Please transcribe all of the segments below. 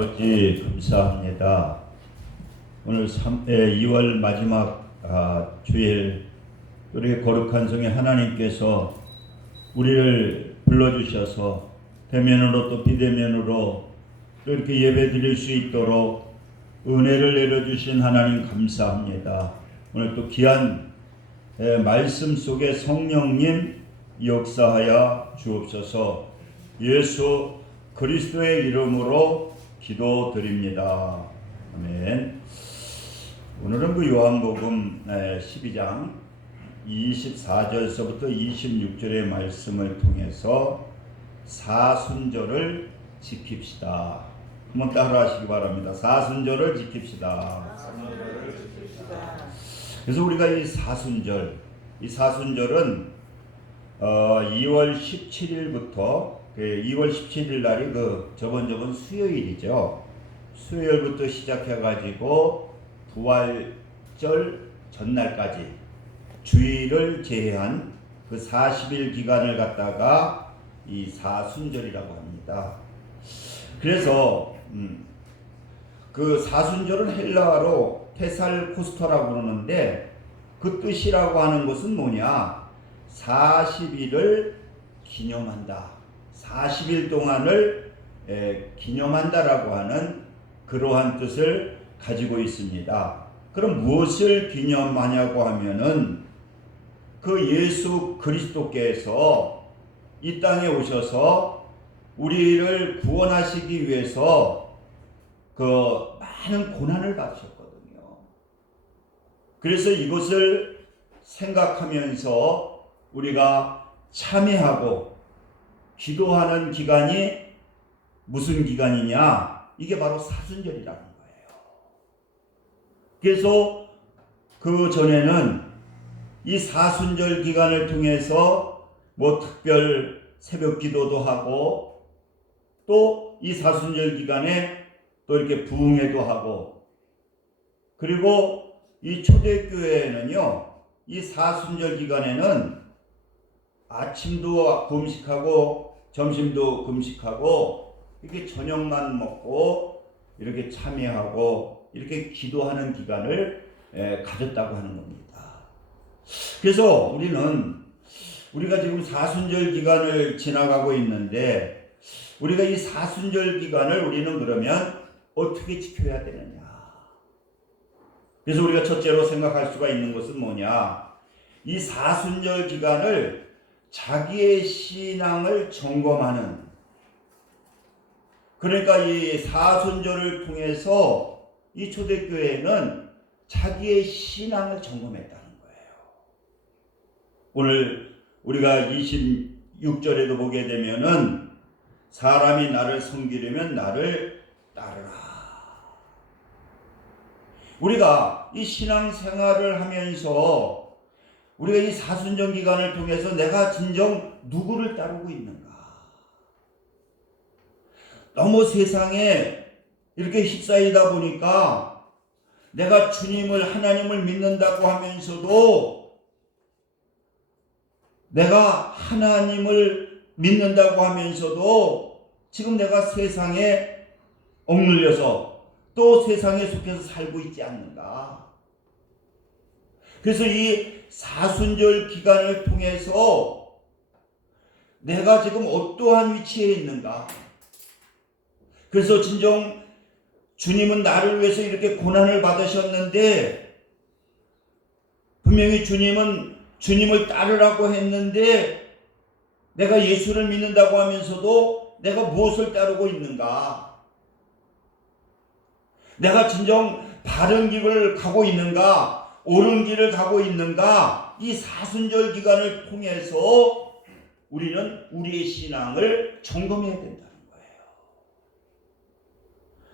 아버지 감사합니다. 오늘 2월 마지막 주일 우리 거룩한 성에 하나님께서 우리를 불러주셔서 대면으로 또 비대면으로 또 이렇게 예배 드릴 수 있도록 은혜를 내려주신 하나님 감사합니다. 오늘 또 귀한 말씀 속에 성령님 역사하여 주옵소서. 예수 그리스도의 이름으로 기도드립니다. 아멘. 오늘은 그 요한복음 12장 24절서부터 26절의 말씀을 통해서 사순절을 지킵시다. 한번 따라하시기 바랍니다. 사순절을 지킵시다. 그래서 우리가 이 사순절은 2월 17일부터 2월 17일 날이 저번 수요일이죠. 수요일부터 시작해가지고 부활절 전날까지 주일을 제외한 그 40일 기간을 갖다가 이 사순절이라고 합니다. 그래서 그 사순절은 헬라어로 테살코스토라고 그러는데 그 뜻이라고 하는 것은 뭐냐? 40일을 기념한다. 40일 동안을 기념한다라고 하는 그러한 뜻을 가지고 있습니다. 그럼 무엇을 기념하냐고 하면은 그 예수 그리스도께서 이 땅에 오셔서 우리를 구원하시기 위해서 그 많은 고난을 받으셨거든요. 그래서 이것을 생각하면서 우리가 참회하고 기도하는 기간이 무슨 기간이냐? 이게 바로 사순절이라는 거예요. 그래서 그 전에는 이 사순절 기간을 통해서 특별 새벽 기도도 하고 또 이 사순절 기간에 또 이렇게 부흥회도 하고, 그리고 이 초대교회에는요, 이 사순절 기간에는 아침도 금식하고 점심도 금식하고 이렇게 저녁만 먹고 이렇게 참여하고 이렇게 기도하는 기간을 가졌다고 하는 겁니다. 그래서 우리가 지금 사순절 기간을 지나가고 있는데, 우리가 이 사순절 기간을 우리는 그러면 어떻게 지켜야 되느냐? 그래서 우리가 첫째로 생각할 수가 있는 것은 뭐냐? 이 사순절 기간을 자기의 신앙을 점검하는, 그러니까 이 사순절을 통해서 이 초대교회는 자기의 신앙을 점검했다는 거예요. 오늘 우리가 26절에도 보게 되면은 사람이 나를 섬기려면 나를 따르라. 우리가 이 신앙생활을 하면서 우리가 이 사순절 기간을 통해서 내가 진정 누구를 따르고 있는가? 너무 세상에 이렇게 휩싸이다 보니까 내가 하나님을 믿는다고 하면서도, 내가 하나님을 믿는다고 하면서도 지금 내가 세상에 억눌려서 또 세상에 속해서 살고 있지 않는가? 그래서 이 사순절 기간을 통해서 내가 지금 어떠한 위치에 있는가? 그래서 진정 주님은 나를 위해서 이렇게 고난을 받으셨는데, 분명히 주님을 따르라고 했는데 내가 예수를 믿는다고 하면서도 내가 무엇을 따르고 있는가? 내가 진정 바른 길을 가고 있는가? 옳은 길을 가고 있는가? 이 사순절 기간을 통해서 우리는 우리의 신앙을 점검해야 된다는 거예요.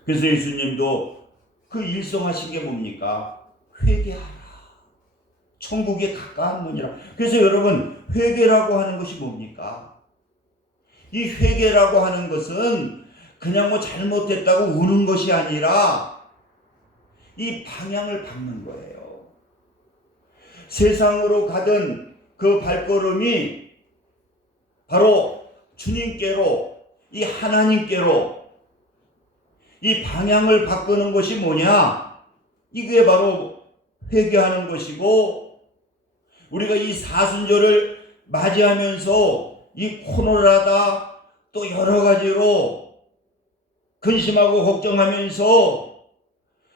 그래서 예수님도 그 일성하신 게 뭡니까? 회개하라. 천국에 가까운 문이라. 그래서 여러분, 회개라고 하는 것이 뭡니까? 이 회개라고 하는 것은 그냥 잘못했다고 우는 것이 아니라 이 방향을 바꾸는 거예요. 세상으로 가던 그 발걸음이 바로 주님께로, 이 하나님께로, 이 방향을 바꾸는 것이 뭐냐? 이게 바로 회개하는 것이고, 우리가 이 사순절을 맞이하면서 이 코로나다 또 여러 가지로 근심하고 걱정하면서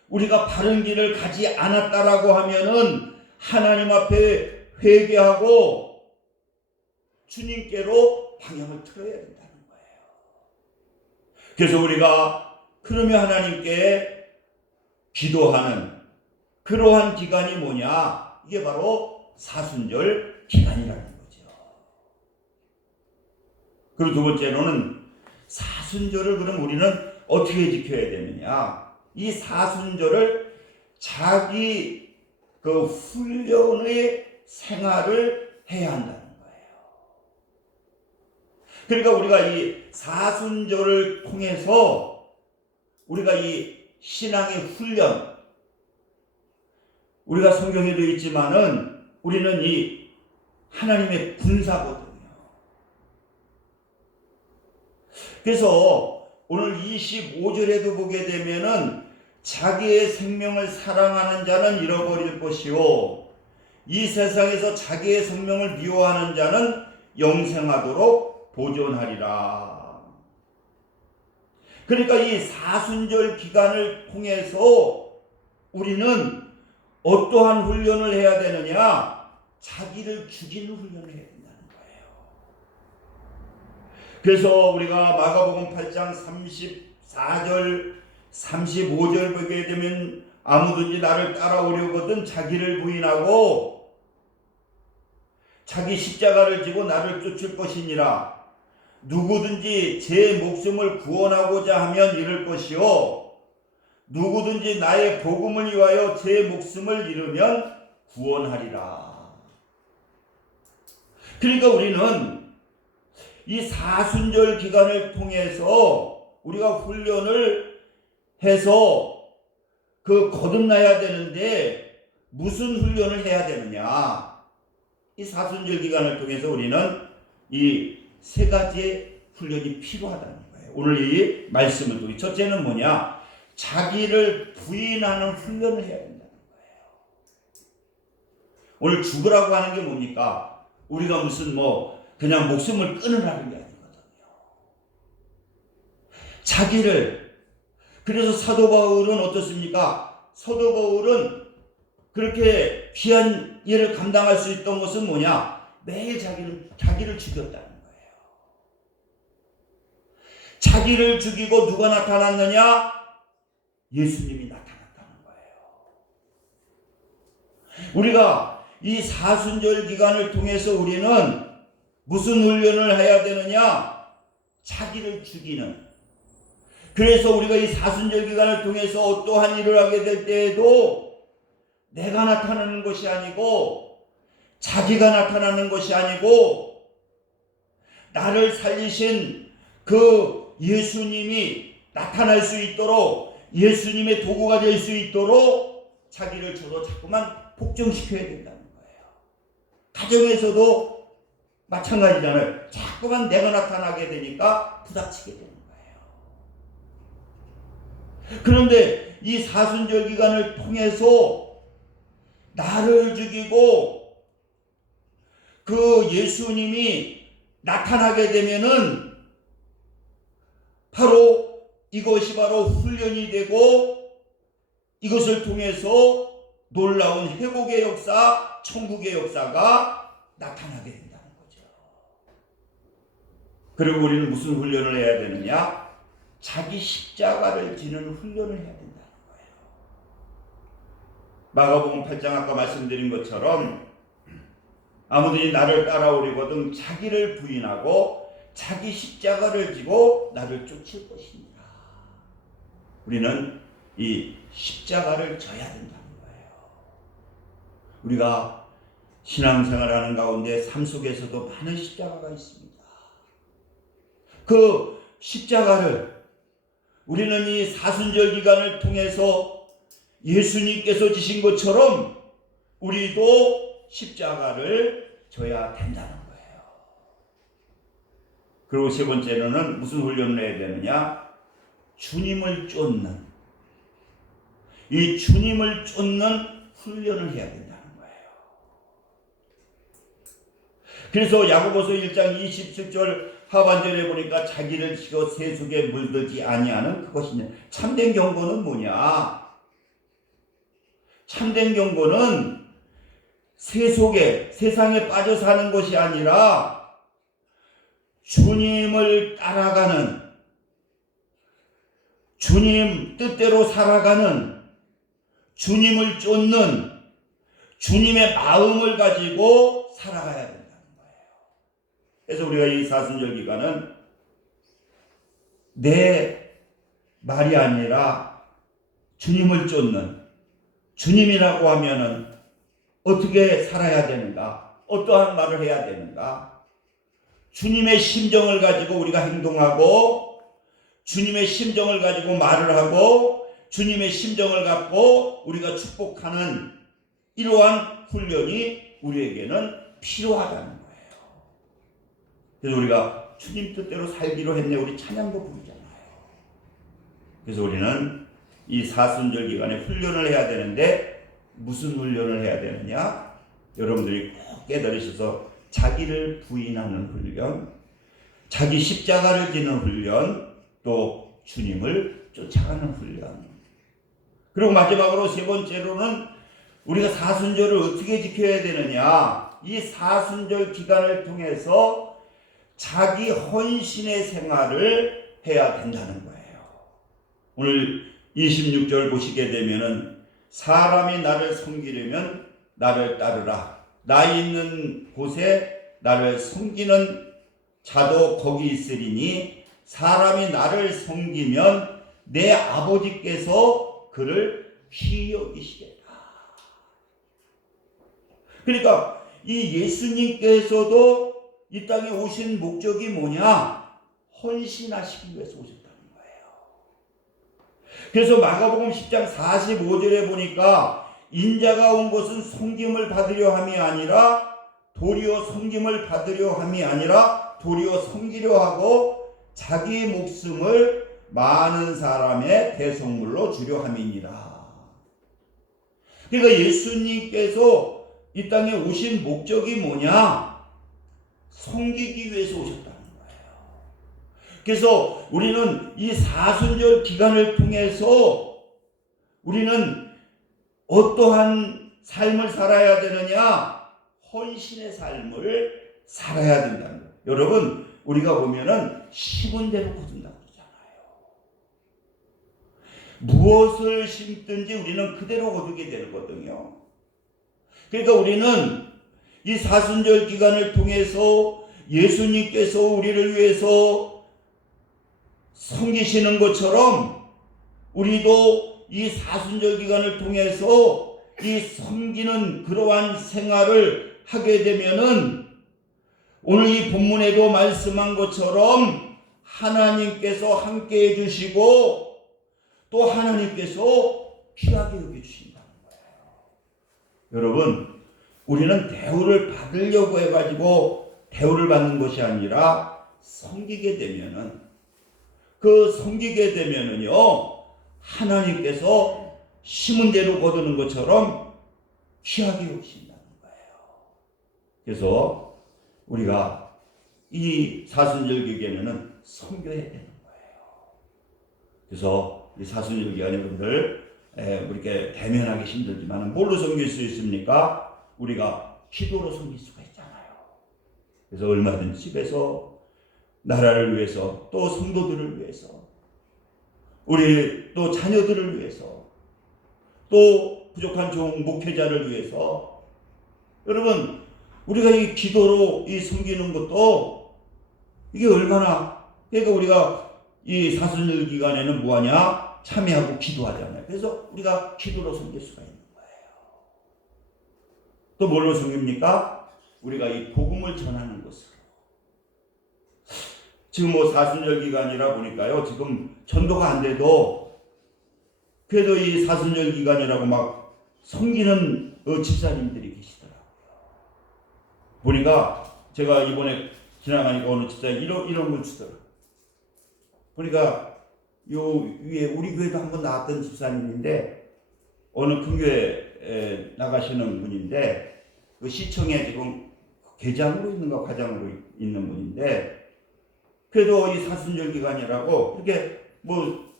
우리가 바른 길을 가지 않았다라고 하면은 하나님 앞에 회개하고 주님께로 방향을 틀어야 된다는 거예요. 그래서 우리가 그러면 하나님께 기도하는 그러한 기간이 뭐냐? 이게 바로 사순절 기간이라는 거죠. 그리고 두 번째로는 사순절을 그럼 우리는 어떻게 지켜야 되느냐? 이 사순절을 자기 그 훈련의 생활을 해야 한다는 거예요. 그러니까 우리가 이 사순절을 통해서 우리가 이 신앙의 훈련, 우리가 성경에도 있지만은 우리는 이 하나님의 군사거든요. 그래서 오늘 25절에도 보게 되면은 자기의 생명을 사랑하는 자는 잃어버릴 것이요 이 세상에서 자기의 생명을 미워하는 자는 영생하도록 보존하리라. 그러니까 이 사순절 기간을 통해서 우리는 어떠한 훈련을 해야 되느냐? 자기를 죽이는 훈련을 해야 된다는 거예요. 그래서 우리가 마가복음 8장 34절 35절 보게 되면 아무든지 나를 따라오려거든 자기를 부인하고 자기 십자가를 지고 나를 쫓을 것이니라. 누구든지 제 목숨을 구원하고자 하면 잃을 것이요 누구든지 나의 복음을 위하여 제 목숨을 잃으면 구원하리라. 그러니까 우리는 이 사순절 기간을 통해서 우리가 훈련을 해서 거듭나야 되는데 무슨 훈련을 해야 되느냐? 이 사순절 기간을 통해서 우리는 이 세 가지의 훈련이 필요하다는 거예요. 오늘 이 말씀을 통해 첫째는 뭐냐? 자기를 부인하는 훈련을 해야 된다는 거예요. 오늘 죽으라고 하는 게 뭡니까? 우리가 무슨 그냥 목숨을 끊으라는 게 아니거든요. 자기를, 그래서 사도 바울은 어떻습니까? 사도 바울은 그렇게 귀한 일을 감당할 수 있던 것은 뭐냐? 매일 자기를 죽였다는 거예요. 자기를 죽이고 누가 나타났느냐? 예수님이 나타났다는 거예요. 우리가 이 사순절 기간을 통해서 우리는 무슨 훈련을 해야 되느냐? 자기를 죽이는. 그래서 우리가 이 사순절 기간을 통해서 어떠한 일을 하게 될 때에도 내가 나타나는 것이 아니고 자기가 나타나는 것이 아니고 나를 살리신 그 예수님이 나타날 수 있도록 예수님의 도구가 될 수 있도록 자기를 저도 자꾸만 복종시켜야 된다는 거예요. 가정에서도 마찬가지잖아요. 자꾸만 내가 나타나게 되니까 부닥치게 되는 거예요. 그런데 이 사순절 기간을 통해서 나를 죽이고 그 예수님이 나타나게 되면은 이것이 바로 훈련이 되고 이것을 통해서 놀라운 회복의 역사, 천국의 역사가 나타나게 된다는 거죠. 그리고 우리는 무슨 훈련을 해야 되느냐? 자기 십자가를 지는 훈련을 해야 된다는 거예요. 마가복음 8장 아까 말씀드린 것처럼 아무든지 나를 따라오려거든 자기를 부인하고 자기 십자가를 지고 나를 쫓을 것입니다. 우리는 이 십자가를 져야 된다는 거예요. 우리가 신앙생활하는 가운데 삶 속에서도 많은 십자가가 있습니다. 그 십자가를 우리는 이 사순절 기간을 통해서 예수님께서 지신 것처럼 우리도 십자가를 져야 된다는 거예요. 그리고 세 번째로는 무슨 훈련을 해야 되느냐? 주님을 쫓는, 이 주님을 쫓는 훈련을 해야 된다는 거예요. 그래서 야고보서 1장 27절 하반절에 보니까 자기를 지어 세속에 물들지 아니하는 그것이냐. 참된 경고는 뭐냐? 참된 경고는 세속에, 세상에 빠져 사는 것이 아니라 주님을 따라가는, 주님 뜻대로 살아가는, 주님을 쫓는, 주님의 마음을 가지고 살아가야 된다는 거예요. 그래서 우리가 이 사순절 기간은 내 말이 아니라 주님을 쫓는, 주님이라고 하면은 어떻게 살아야 되는가? 어떠한 말을 해야 되는가? 주님의 심정을 가지고 우리가 행동하고, 주님의 심정을 가지고 말을 하고, 주님의 심정을 갖고 우리가 축복하는 이러한 훈련이 우리에게는 필요하다는 거예요. 그래서 우리가 주님 뜻대로 살기로 했네, 우리 찬양도 부르잖아요. 그래서 우리는 이 사순절 기간에 훈련을 해야 되는데, 무슨 훈련을 해야 되느냐? 여러분들이 꼭 깨달으셔서 자기를 부인하는 훈련, 자기 십자가를 지는 훈련, 또 주님을 쫓아가는 훈련. 그리고 마지막으로 세 번째로는 우리가 사순절을 어떻게 지켜야 되느냐? 이 사순절 기간을 통해서 자기 헌신의 생활을 해야 된다는 거예요. 오늘 26절 보시게 되면은 사람이 나를 섬기려면 나를 따르라. 나 있는 곳에 나를 섬기는 자도 거기 있으리니 사람이 나를 섬기면 내 아버지께서 그를 귀히 여기시겠다. 그러니까 이 예수님께서도 이 땅에 오신 목적이 뭐냐? 헌신하시기 위해서 오셨다는 거예요. 그래서 마가복음 10장 45절에 보니까 인자가 온 것은 섬김을 받으려 함이 아니라 도리어 섬김을 받으려 함이 아니라 도리어 섬기려 하고 자기 목숨을 많은 사람의 대속물로 주려 함이니라. 그러니까 예수님께서 이 땅에 오신 목적이 뭐냐? 섬기기 위해서 오셨다는 거예요. 그래서 우리는 이 사순절 기간을 통해서 우리는 어떠한 삶을 살아야 되느냐? 헌신의 삶을 살아야 된다는 거예요. 여러분, 우리가 보면은 심은 대로 거둔다고 그러잖아요. 무엇을 심든지 우리는 그대로 거두게 되거든요. 그러니까 우리는 이 사순절 기간을 통해서 예수님께서 우리를 위해서 섬기시는 것처럼 우리도 이 사순절 기간을 통해서 이 섬기는 그러한 생활을 하게 되면은 오늘 이 본문에도 말씀한 것처럼 하나님께서 함께 해주시고 또 하나님께서 귀하게 여겨주신다는 거예요. 여러분, 우리는 대우를 받으려고 해가지고 대우를 받는 것이 아니라 섬기게 되면은 섬기게 되면은요, 하나님께서 심은 대로 거두는 것처럼 귀하게 여기신다는 거예요. 그래서 우리가 이 사순절 기간에는 섬겨야 되는 거예요. 그래서 이 사순절 기간에 여러분들 이렇게 대면하기 힘들지만 뭘로 섬길 수 있습니까? 우리가 기도로 섬길 수가 있잖아요. 그래서 얼마든지 집에서 나라를 위해서 또 성도들을 위해서 우리 또 자녀들을 위해서 또 부족한 종 목회자를 위해서 여러분 우리가 이 기도로 이 섬기는 것도 이게 얼마나 그러니까 우리가 이 사순절 기간에는 뭐하냐? 참여하고 기도하잖아요. 그래서 우리가 기도로 섬길 수가 있는 거예요. 또 뭘로 섬깁니까? 우리가 이 복음을 전하는 것으로. 지금 뭐 사순절 기간이라 보니까요. 지금 전도가 안 돼도 그래도 이 사순절 기간이라고 막 섬기는 집사님들이 계시더라고요. 보니까 제가 이번에 지나가니까 어느 집사님 이런 걸 주더라고요. 보니까 요 위에 우리 교회도 한번 나왔던 집사님인데 어느 큰 교회 나가시는 분인데 그 시청에 지금 계장으로 있는가 과장으로 있는 분인데 그래도 이 사순절 기간이라고 이렇게 뭐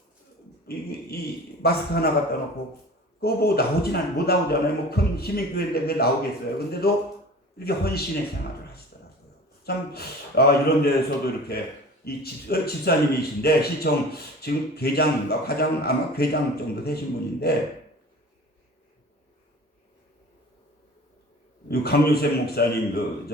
이 마스크 하나 갖다 놓고 그거 뭐 못 나오잖아요. 뭐 큰 시민교회인데 그게 나오겠어요. 근데도 이렇게 헌신의 생활을 하시더라고요. 참 이런 데서도 이렇게 이 집사님이신데 시청 지금 계장인가 과장 아마 계장 정도 되신 분인데 이 강유셉 목사님 그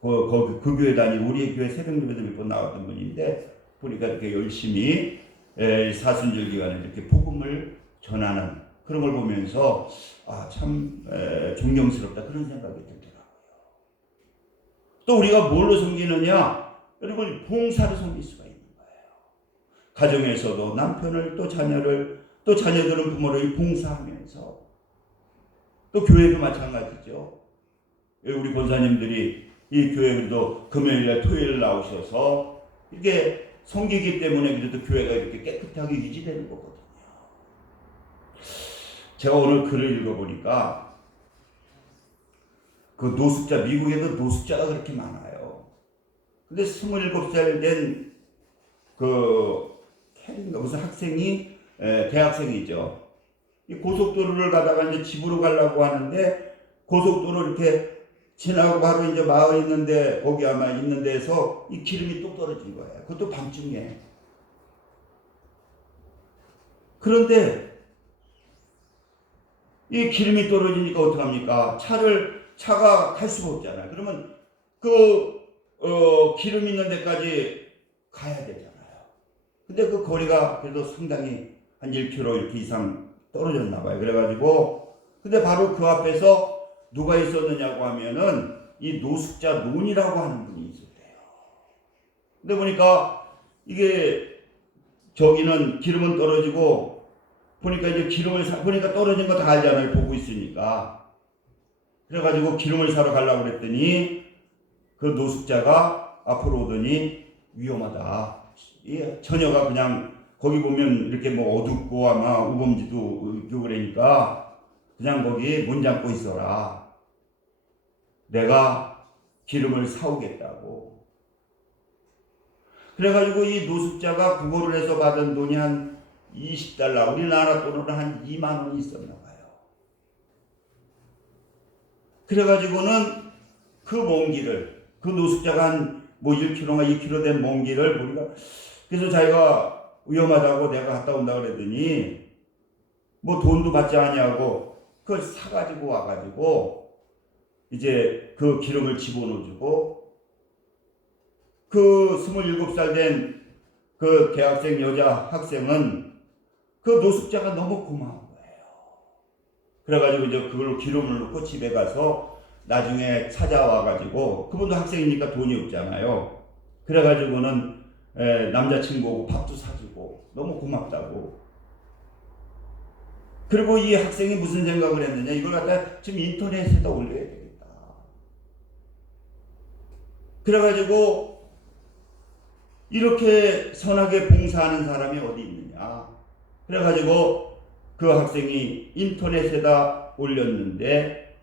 교회 다니 우리 교회 새벽 예배도 몇 번 나왔던 분인데 보니까 이렇게 열심히 사순절 기간에 이렇게 복음을 전하는 그런 걸 보면서 참 존경스럽다 그런 생각이 들더라고요. 또 우리가 뭘로 섬기느냐? 여러분 봉사로 섬길 수가 있는 거예요. 가정에서도 남편을 또 자녀를 또 자녀들은 부모를 봉사하면서 또 교회도 마찬가지죠. 우리 권사님들이 이 교회도 금요일날 토요일 나오셔서 이게 섬기기 때문에 그래도 교회가 이렇게 깨끗하게 유지되는 거거든요. 제가 오늘 글을 읽어보니까 그 노숙자, 미국에도 노숙자가 그렇게 많아요. 근데 27살 된 그 캐린가 무슨 학생이 대학생이죠. 이 고속도로를 가다가 이제 집으로 가려고 하는데 고속도로 이렇게 지나고 바로 이제 마을 있는데 거기 아마 있는 데서 이 기름이 뚝 떨어진 거예요. 그것도 밤중에. 그런데 이 기름이 떨어지니까 어떡합니까? 차가 갈 수가 없잖아요. 그러면 기름 있는 데까지 가야 되잖아요. 근데 그 거리가 그래도 상당히 한 1km 이렇게 이상 떨어졌나 봐요. 그래가지고 근데 바로 그 앞에서 누가 있었느냐고 하면은 이 노숙자 논이라고 하는 분이 있었대요. 근데 보니까 이게 저기는 기름은 떨어지고 보니까 이제 보니까 떨어진 거 다 알잖아요. 보고 있으니까. 그래가지고 기름을 사러 가려고 그랬더니 그 노숙자가 앞으로 오더니 위험하다. 처녀가 그냥 거기 보면 이렇게 뭐 어둡고 아마 우범지도 있고 그러니까 그냥 거기 문 잠고 있어라. 내가 기름을 사오겠다고. 그래가지고 이 노숙자가 구걸을 해서 받은 돈이 한 $20, 우리나라 돈으로 한 2만 원이 있었나 봐요. 그래가지고는 그 먼 길을, 그 노숙자가 한 뭐 1km가 2km 된 먼 길을 우리가 그래서 자기가 위험하다고 내가 갔다 온다 그랬더니 뭐 돈도 받지 않냐고 그걸 사가지고 와가지고 이제 그 기름을 집어넣어주고 그 27살 된 그 대학생 여자 학생은 그 노숙자가 너무 고마운 거예요. 그래가지고 이제 그걸로 기름을 넣고 집에 가서 나중에 찾아와가지고 그분도 학생이니까 돈이 없잖아요. 그래가지고는 남자친구하고 밥도 사주고 너무 고맙다고. 그리고 이 학생이 무슨 생각을 했느냐, 이걸 갖다 지금 인터넷에다 올려야 되겠다. 그래가지고 이렇게 선하게 봉사하는 사람이 어디 있느냐. 그래가지고 그 학생이 인터넷에다 올렸는데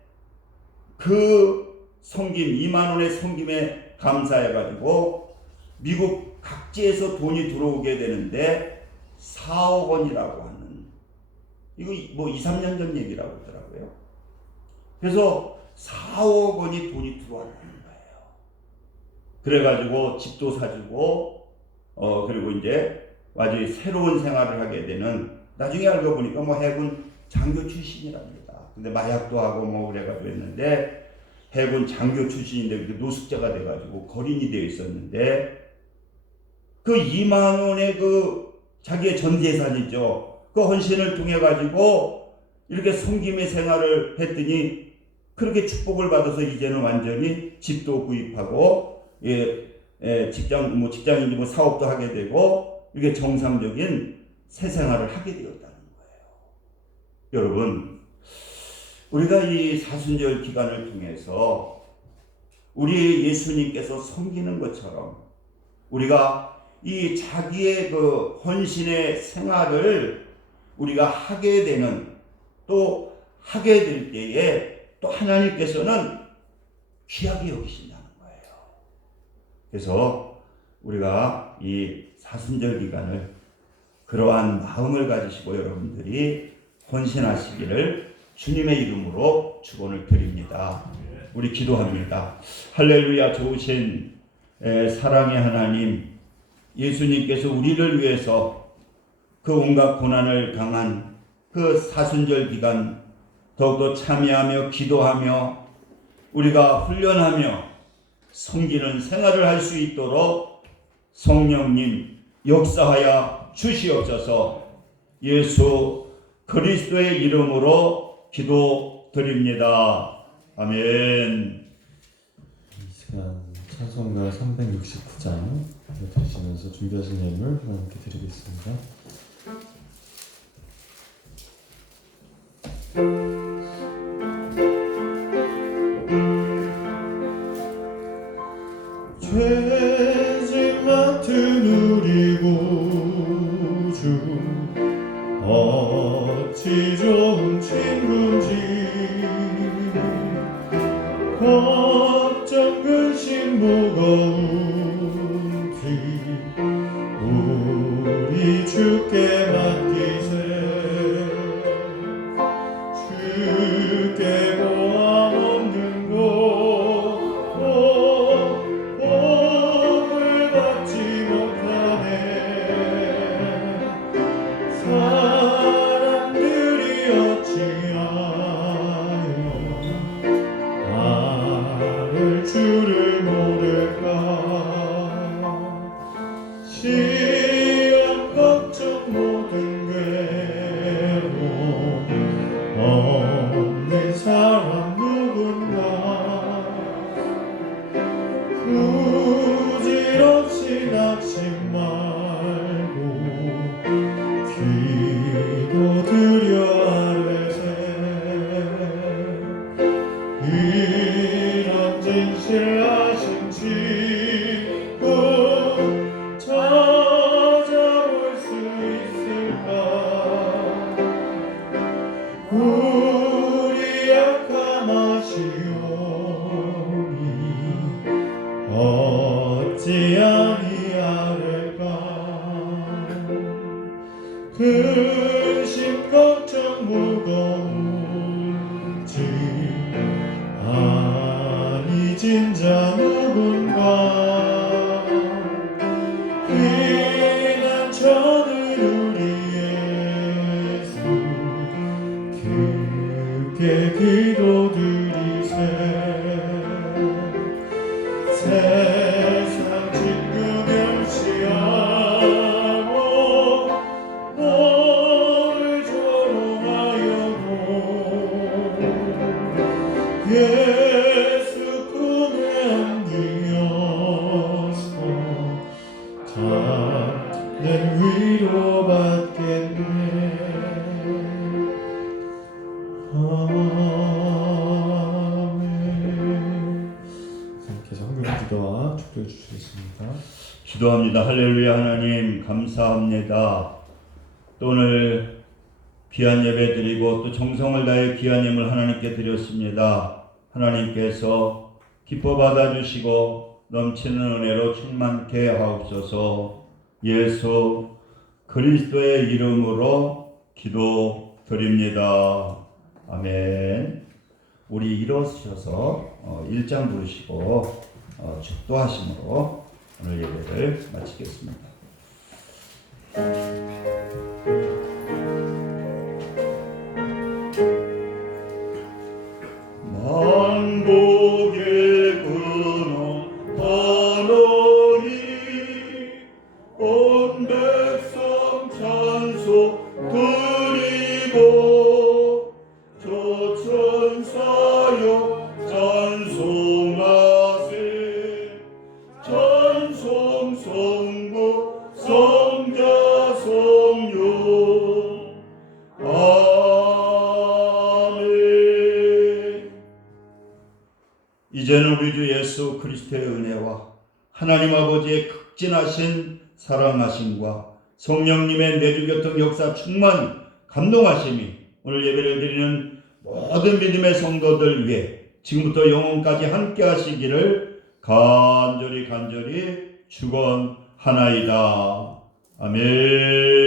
그 성김 2만 원의 성김에 감사해가지고 미국 각지에서 돈이 들어오게 되는데 4억 원이라고 하는, 이거 뭐 2, 3년 전 얘기라고 하더라고요. 그래서 4억 원이 돈이 들어왔다는 거예요. 그래가지고 집도 사주고 그리고 이제 아주 새로운 생활을 하게 되는, 나중에 알고 보니까 뭐 해군 장교 출신이랍니다. 근데 마약도 하고 뭐 그래가지고 했는데 해군 장교 출신인데 노숙자가 돼가지고 거린이 되어 있었는데 그 2만 원의 그 자기의 전 재산이죠. 그 헌신을 통해 가지고 이렇게 섬김의 생활을 했더니 그렇게 축복을 받아서 이제는 완전히 집도 구입하고 직장인지 뭐 사업도 하게 되고 이게 정상적인 새 생활을 하게 되었다는 거예요. 여러분, 우리가 이 사순절 기간을 통해서 우리 예수님께서 섬기는 것처럼 우리가 이 자기의 그 헌신의 생활을 우리가 하게 되는, 또 하게 될 때에 또 하나님께서는 귀하게 여기신다는 거예요. 그래서 우리가 이 사순절 기간을 그러한 마음을 가지시고 여러분들이 헌신하시기를 주님의 이름으로 축원을 드립니다. 우리 기도합니다. 할렐루야. 좋으신 사랑의 하나님, 예수님께서 우리를 위해서 그 온갖 고난을 당한 그 사순절 기간 더욱더 참여하며 기도하며 우리가 훈련하며 섬기는 생활을 할 수 있도록 성령님 역사하여 주시옵소서. 예수 그리스도의 이름으로 기도드립니다. 아멘. 이 시간 찬송가 369장 되시면서 준비하신 예물 하나님께 드리겠습니다. 죄짐 맡은 우리 구주 어찌 좋은 친구인지 걱정 근심 무거운 비 우리 주께 맡기세. 주께 고함 없는 곳 복을 받지 못하네. 사람들이 어찌하여 나를 주를 모를까. 시험 걱정 모든 괴로움 없는 사람 누군가. 부질없이 낙심 말고 기도드려 아뢰세. 이런 진실하신 친구 찾아볼 수 있을까. 우리 약함 아시오니 어찌 아니하릴까. 근심 걱정 무거운지 아니진 자 누군가. 피난처는 우리 예수 깊게 기도드리세. 세상 친구 멸시하고 너를 조롱하여도 예수 품에 안기어서 참된 위로받겠네. 아멘. 선생님께서 헌금 기도와 축도해 주시겠습니다. 기도합니다. 할렐루야. 하나님 감사합니다. 또 오늘 귀한 예배 드리고 또 정성을 다해 귀한 예물 하나님께 드렸습니다. 하나님께서 기뻐 받아주시고 넘치는 은혜로 충만케 하옵소서. 예수 그리스도의 이름으로 기도드립니다. 아멘. 우리 일어서셔서 1장 부르시고 축도하심으로 오늘 예배를 마치겠습니다. 만복의 근원 하나님 온 백성 찬송 드리고 저 천사여 찬송하세. 찬송 성부 성자 성령 아멘. 이제는 우리 주 예수 그리스도의 은혜와 하나님 아버지의 극진하신 사랑하심과 성령님의 내주교통 역사 충만 감동하심이 오늘 예배를 드리는 모든 믿음의 성도들 위해 지금부터 영원까지 함께 하시기를 간절히 축원하나이다. 아멘.